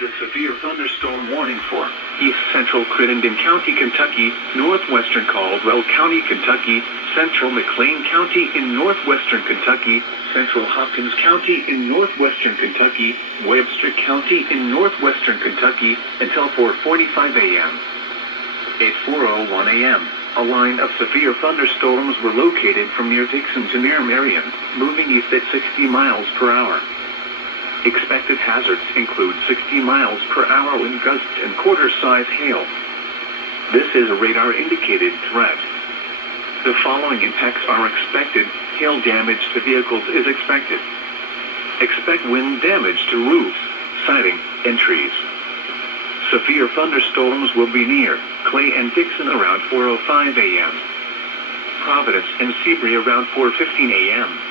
issued a severe thunderstorm warning for East Central Crittenden County, Kentucky, Northwestern Caldwell County, Kentucky, Central McLean County in northwestern Kentucky, Central Hopkins County in northwestern Kentucky, Webster County in northwestern Kentucky, until 4:45 a.m. At 4:01 a.m., a line of severe thunderstorms were located from near Dixon to near Marion, moving east at 60 miles per hour. Expected hazards include 60 miles per hour wind gusts and quarter-size hail. This is a radar-indicated threat. The following impacts are expected. Hail damage to vehicles is expected. Expect wind damage to roofs, siding, and trees. Severe thunderstorms will be near Clay and Dixon around 4:05 a.m. Providence and Seabury around 4:15 a.m.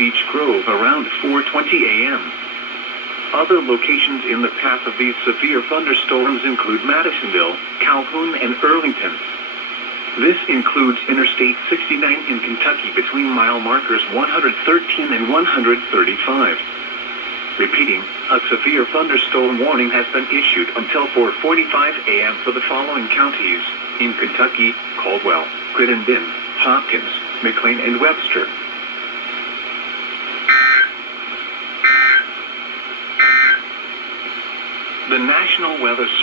Beech Grove around 4:20 a.m. Other locations in the path of these severe thunderstorms include Madisonville, Calhoun, and Earlington. This includes Interstate 69 in Kentucky between mile markers 113 and 135. Repeating, a severe thunderstorm warning has been issued until 4:45 a.m. for the following counties in Kentucky: Caldwell, Crittenden, Hopkins, McLean, and Webster. The National Weather